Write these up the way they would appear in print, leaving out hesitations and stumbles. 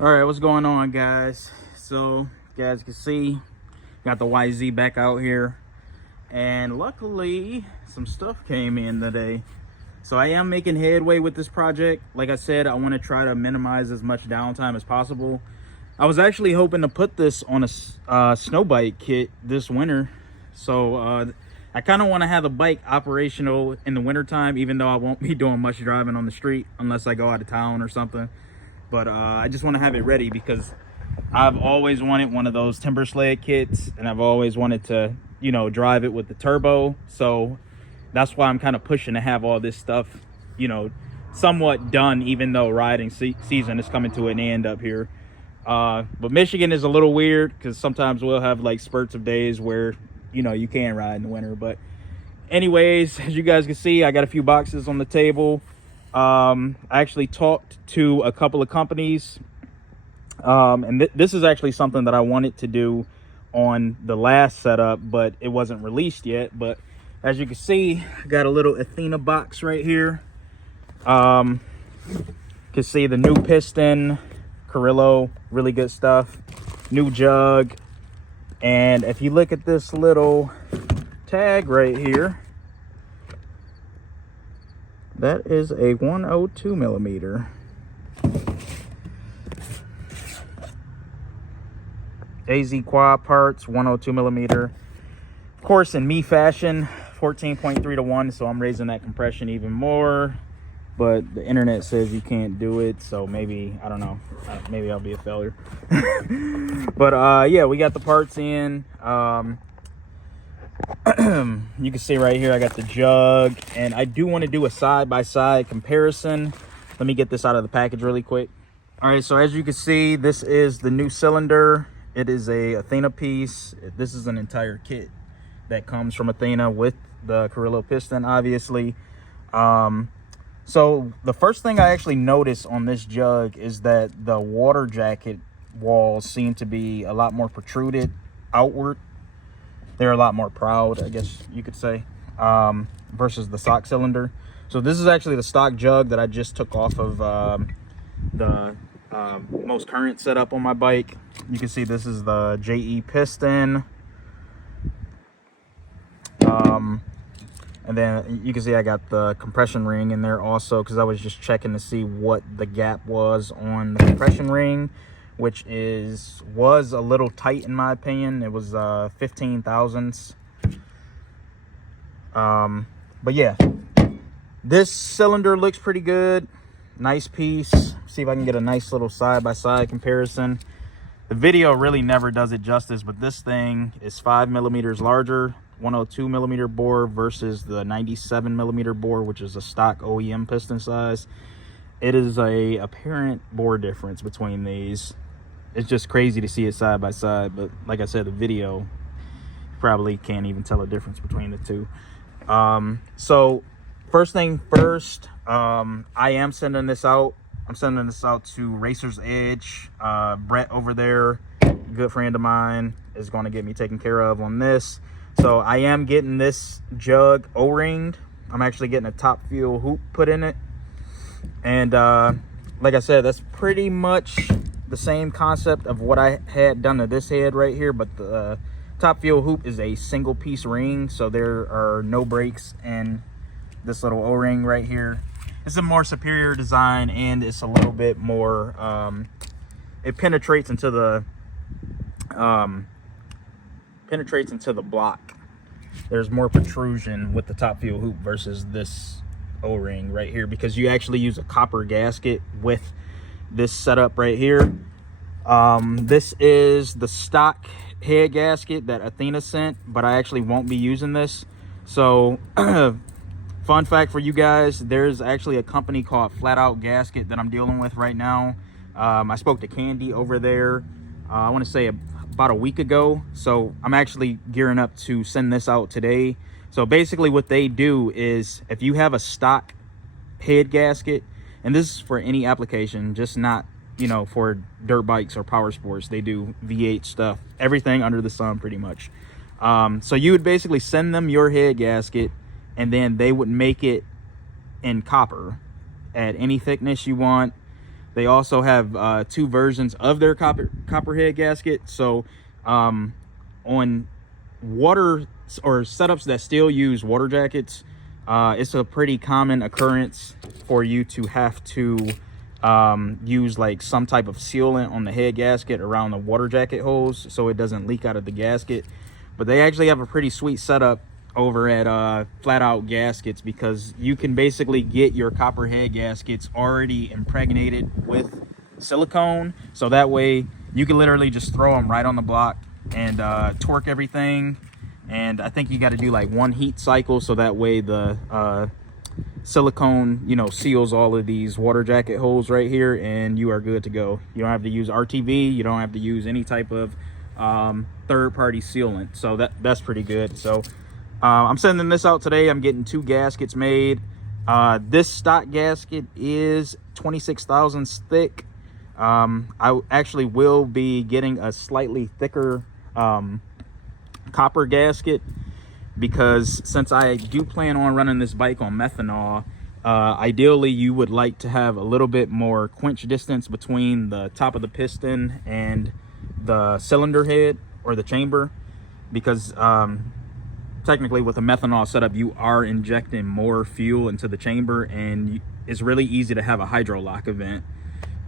All right, what's going on, guys? So you guys can see, got the YZ back out here, and luckily some stuff came in today. So I am making headway with this project. Like I said, I want to try to minimize as much downtime as possible. I was actually hoping to put this on a snow bike kit this winter. So I kind of want to have the bike operational in the wintertime, even though I won't be doing much driving on the street unless I go out of town or something. But I just want to have it ready because I've always wanted one of those timber sled kits, and I've always wanted to, you know, drive it with the turbo. So that's why I'm kind of pushing to have all this stuff, you know, somewhat done, even though riding season is coming to an end up here. But Michigan is a little weird because sometimes we'll have like spurts of days where, you know, you can ride in the winter. But anyways, as you guys can see, I got a few boxes on the table. I actually talked to a couple of companies, and this is actually something that I wanted to do on the last setup, but it wasn't released yet. But as you can see, I got a little Athena box right here. You can see the new piston, Carrillo, really good stuff, new jug. And if you look at this little tag right here, that is a 102 millimeter. AZ quad parts, 102 millimeter. Of course, in me fashion, 14.3 to 1, so I'm raising that compression even more. But the internet says you can't do it, so maybe, I don't know, maybe I'll be a failure. But yeah, we got the parts in. You can see right here I got the jug, and I do want to do a side-by-side comparison. Let me get this out of the package really quick. All right, so as you can see, this is the new cylinder. It is a Athena piece. This is an entire kit that comes from Athena with the Carrillo piston, obviously. So the first thing I actually noticed on this jug is that the water jacket walls seem to be a lot more protruded outward. They're a lot more proud, I guess you could say, versus the stock cylinder. So this is actually the stock jug that I just took off of the most current setup on my bike. You can see this is the JE piston. And then you can see I got the compression ring in there also, because I was just checking to see what the gap was on the compression ring, which was a little tight in my opinion. It was 15 thousandths. But yeah, this cylinder looks pretty good. Nice piece. See if I can get a nice little side-by-side comparison. The video really never does it justice, but this thing is 5 millimeters larger, 102 millimeter bore versus the 97 millimeter bore, which is a stock OEM piston size. It is a apparent bore difference between these. It's just crazy to see it side by side, but like I said, the video, you probably can't even tell a difference between the two. So first thing first, I am sending this out. I'm sending this out to Racer's Edge. Brett over there, good friend of mine, is going to get me taken care of on this. So I am getting this jug O-ringed. I'm actually getting a top fuel hoop put in it. And like I said, that's pretty much the same concept of what I had done to this head right here, but the top fuel hoop is a single piece ring, so there are no brakes in this little O-ring right here. It's a more superior design, and it's a little bit more it penetrates into the block. There's more protrusion with the top fuel hoop versus this O-ring right here, because you actually use a copper gasket with this setup right here. This is the stock head gasket that Athena sent, but I actually won't be using this. So fun fact for you guys, there's actually a company called Flat Out Gasket that I'm dealing with right now. I spoke to Candy over there, I want to say about a week ago. So I'm actually gearing up to send this out today. So basically what they do is, if you have a stock head gasket, and this is for any application, just not, you know, for dirt bikes or power sports. They do V8 stuff, everything under the sun pretty much. So you would basically send them your head gasket, and then they would make it in copper at any thickness you want. They also have 2 versions of their copper head gasket. So on water or setups that still use water jackets, it's a pretty common occurrence for you to have to use like some type of sealant on the head gasket around the water jacket hose so it doesn't leak out of the gasket. But they actually have a pretty sweet setup over at Flat Out Gaskets, because you can basically get your copper head gaskets already impregnated with silicone, so that way you can literally just throw them right on the block and torque everything. And I think you got to do like 1 heat cycle, so that way the silicone, you know, seals all of these water jacket holes right here, and you are good to go. You don't have to use RTV, you don't have to use any type of third-party sealant, so that's pretty good. So I'm sending this out today. I'm getting 2 gaskets made. This stock gasket is 26 thousandths thick. I actually will be getting a slightly thicker copper gasket, because since I do plan on running this bike on methanol, ideally you would like to have a little bit more quench distance between the top of the piston and the cylinder head or the chamber, because technically with a methanol setup you are injecting more fuel into the chamber, and it's really easy to have a hydrolock event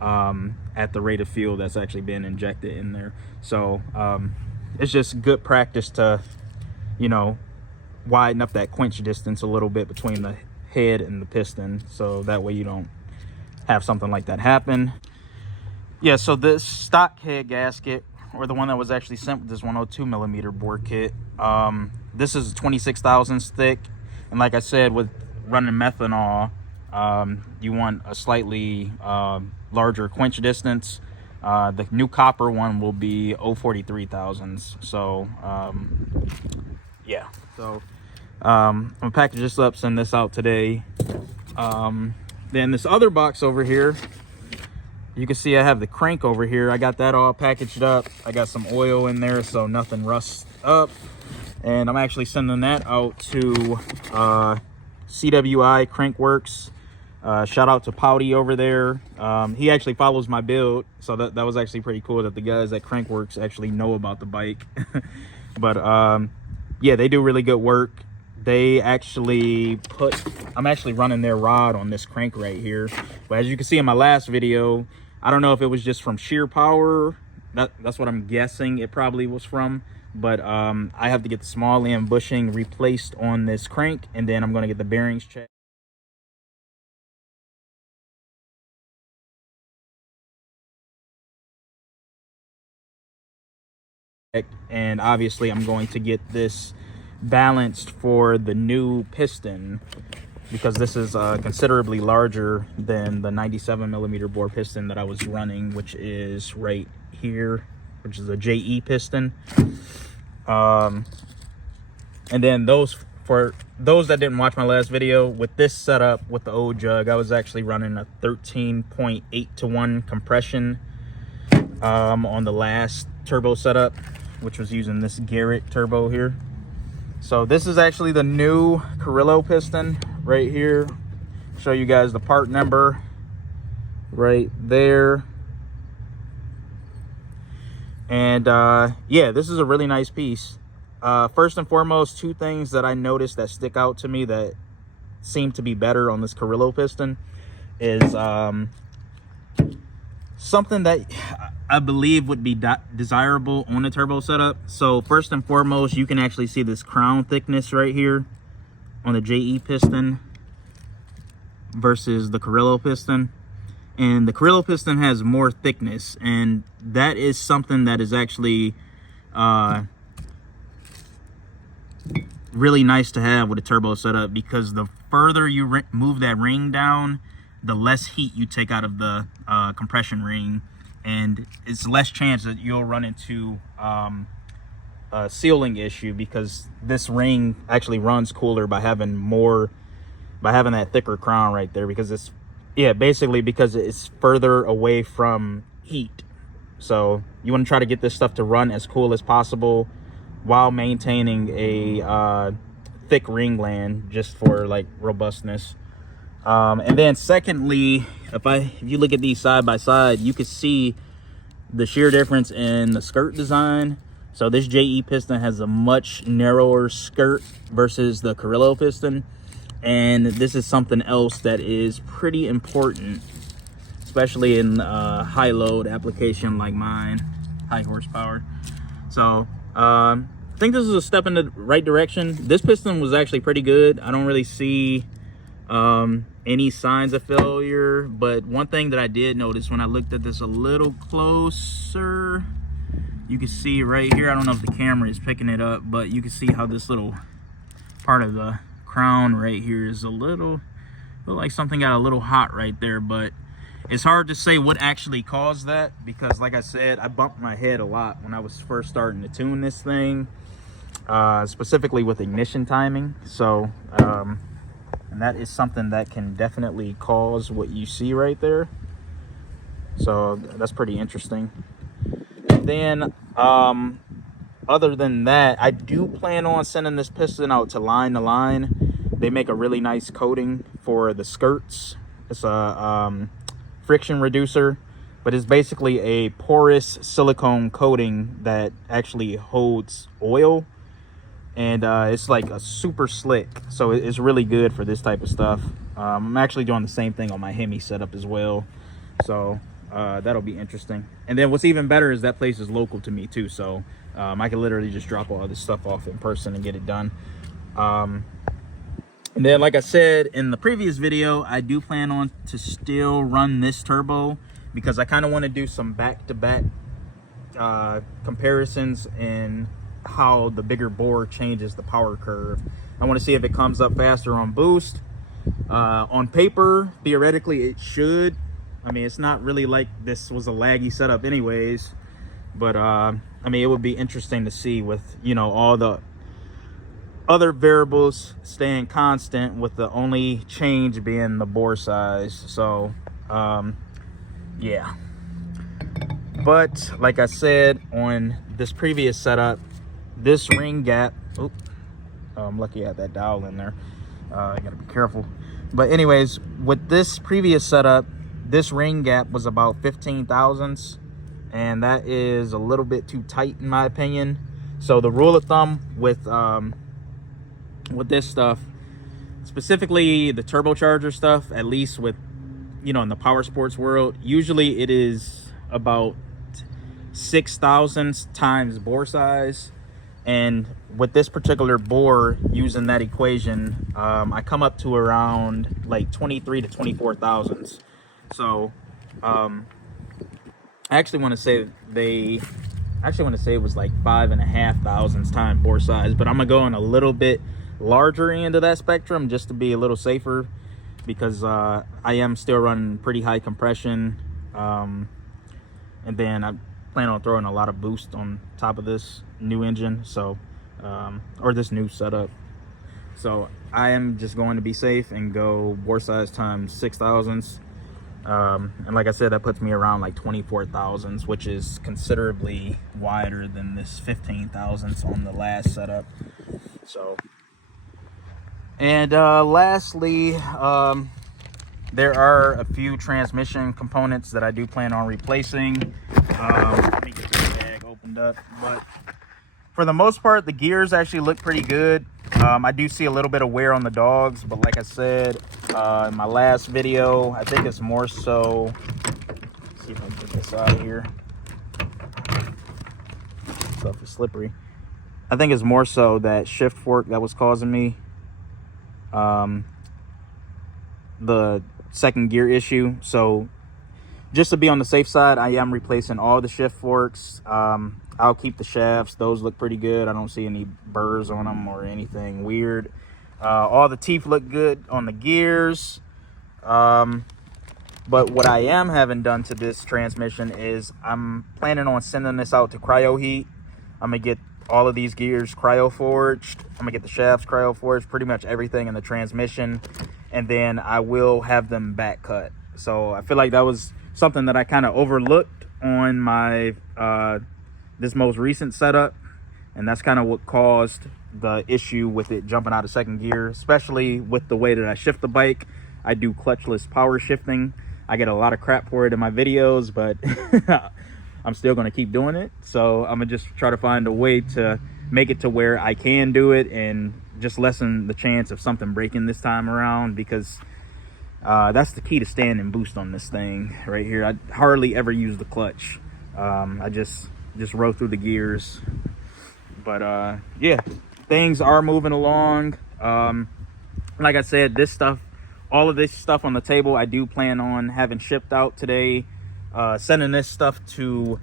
at the rate of fuel that's actually being injected in there. So it's just good practice to, you know, widen up that quench distance a little bit between the head and the piston, so that way you don't have something like that happen. Yeah, so this stock head gasket, or the one that was actually sent with this 102 millimeter bore kit, this is 26 thousandths thick, and like I said, with running methanol, you want a slightly larger quench distance. The new copper one will be 0.43 thousandths. So yeah, so I'm gonna package this up, send this out today. Then this other box over here, you can see I have the crank over here. I got that all packaged up. I got some oil in there so nothing rusts up, and I'm actually sending that out to CWI Crankworks. Shout out to Pouty over there. He actually follows my build, so that was actually pretty cool that the guys at Crankworks actually know about the bike. But yeah, they do really good work. They actually I'm actually running their rod on this crank right here, but as you can see in my last video, I don't know if it was just from sheer power. That's what I'm guessing it probably was from. But I have to get the small end bushing replaced on this crank, and then I'm going to get the bearings checked. And obviously I'm going to get this balanced for the new piston, because this is considerably larger than the 97 millimeter bore piston that I was running, which is right here, which is a JE piston. And then for those that didn't watch my last video, with this setup with the old jug, I was actually running a 13.8:1 compression on the last turbo setup, which was using this Garrett turbo here. So this is actually the new Carrillo piston right here. Show you guys the part number right there. And yeah, this is a really nice piece. First and foremost, 2 things that I noticed that stick out to me that seem to be better on this Carrillo piston is something that I believe would be desirable on a turbo setup. So first and foremost, you can actually see this crown thickness right here on the JE piston versus the Carrillo piston. And the Carrillo piston has more thickness, and that is something that is actually really nice to have with a turbo setup, because the further you move that ring down, the less heat you take out of the compression ring, and it's less chance that you'll run into a sealing issue, because this ring actually runs cooler by having that thicker crown right there, because it's basically because it's further away from heat. So you want to try to get this stuff to run as cool as possible while maintaining a thick ring gland, just for like robustness. And then secondly, if you look at these side by side, you can see the sheer difference in the skirt design. So this JE piston has a much narrower skirt versus the Carrillo piston, and this is something else that is pretty important, especially in high load application like mine, high horsepower. So I think this is a step in the right direction. This piston was actually pretty good. I don't really see any signs of failure, but one thing that I did notice when I looked at this a little closer, you can see right here, I don't know if the camera is picking it up, but you can see how this little part of the crown right here is a little, look like something got a little hot right there. But it's hard to say what actually caused that, because like I said, I bumped my head a lot when I was first starting to tune this thing, specifically with ignition timing. So and that is something that can definitely cause what you see right there. So that's pretty interesting. And then other than that, I do plan on sending this piston out to line. They make a really nice coating for the skirts. It's a friction reducer, but it's basically a porous silicone coating that actually holds oil, and it's like a super slick, so it's really good for this type of stuff. I'm actually doing the same thing on my Hemi setup as well, so that'll be interesting. And then what's even better is that place is local to me too, so I can literally just drop all this stuff off in person and get it done. And then, like I said in the previous video, I do plan on to still run this turbo, because I kind of want to do some back-to-back comparisons in how the bigger bore changes the power curve. I want to see if it comes up faster on boost. On paper, theoretically, it should. I mean, it's not really like this was a laggy setup anyways, but I mean, it would be interesting to see with, you know, all the other variables staying constant, with the only change being the bore size. So yeah, but like I said on this previous setup, this ring gap, I'm lucky I had that dial in there, I gotta be careful. But anyways, with this previous setup, this ring gap was about 15 thousandths, and that is a little bit too tight in my opinion. So the rule of thumb with this stuff, specifically the turbocharger stuff, at least with, you know, in the power sports world, usually it is about 6 thousandths times bore size. And with this particular bore, using that equation, I come up to around like 23 to 24 thousandths. So I actually want to say it was like 5.5 thousandths time bore size, but I'm gonna go on a little bit larger end of that spectrum just to be a little safer, because I am still running pretty high compression, and then I plan on throwing a lot of boost on top of this new engine, so or this new setup. So I am just going to be safe and go bore size times 6 thousandths. And like I said, that puts me around like 24 thousandths, which is considerably wider than this 15 thousandths on the last setup. So, and lastly, there are a few transmission components that I do plan on replacing. Let me get this bag opened up, but for the most part, the gears actually look pretty good. I do see a little bit of wear on the dogs, but like I said in my last video, I think it's more so, let's see if I can get this out of here. Stuff is slippery. I think it's more so that shift fork that was causing me the second gear issue. So just to be on the safe side, I am replacing all the shift forks. I'll keep the shafts. Those look pretty good. I don't see any burrs on them or anything weird. All the teeth look good on the gears. But what I am having done to this transmission is I'm planning on sending this out to cryo heat. I'm gonna get all of these gears cryo forged. I'm gonna get the shafts cryo forged, pretty much everything in the transmission, and then I will have them back cut. So I feel like that was something that I kind of overlooked on my this most recent setup, and that's kind of what caused the issue with it jumping out of second gear, especially with the way that I shift the bike. I do clutchless power shifting. I get a lot of crap for it in my videos, but I'm still going to keep doing it. So I'm going to just try to find a way to make it to where I can do it and just lessen the chance of something breaking this time around, because that's the key to stand and boost on this thing right here. I hardly ever use the clutch. I just roll through the gears. But yeah, things are moving along. Like I said, this stuff, all of this stuff on the table, I do plan on having shipped out today. Sending this stuff to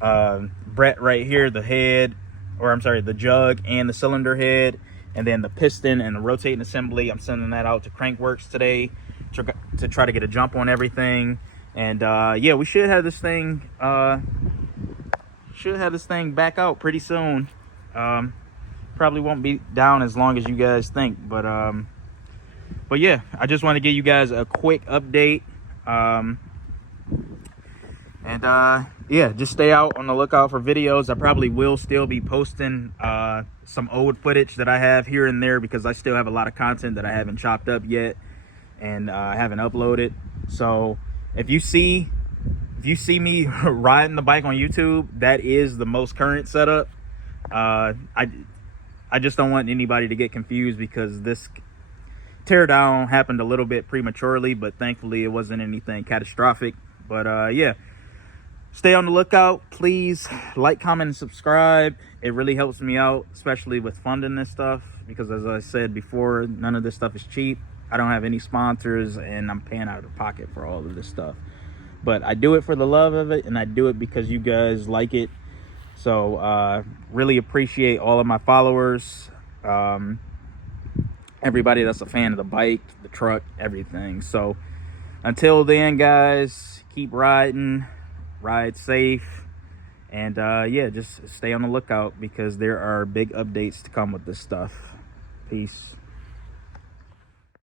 Brett right here, the head, or I'm sorry, the jug and the cylinder head, and then the piston and the rotating assembly. I'm sending that out to Crankworks today to try to get a jump on everything. And yeah, we should have this thing back out pretty soon. Probably won't be down as long as you guys think, but yeah, I just want to give you guys a quick update. Yeah, just stay out on the lookout for videos. I probably will still be posting some old footage that I have here and there, because I still have a lot of content that I haven't chopped up yet and I haven't uploaded. So if you see me riding the bike on YouTube, that is the most current setup. I just don't want anybody to get confused, because this teardown happened a little bit prematurely, but thankfully it wasn't anything catastrophic. But yeah, stay on the lookout. Please like, comment, and subscribe. It really helps me out, especially with funding this stuff, because as I said before, none of this stuff is cheap. I don't have any sponsors, and I'm paying out of pocket for all of this stuff. But I do it for the love of it, and I do it because you guys like it. So really appreciate all of my followers, everybody that's a fan of the bike, the truck, everything. So until then, guys, keep riding, ride safe, and yeah, just stay on the lookout, because there are big updates to come with this stuff. Peace.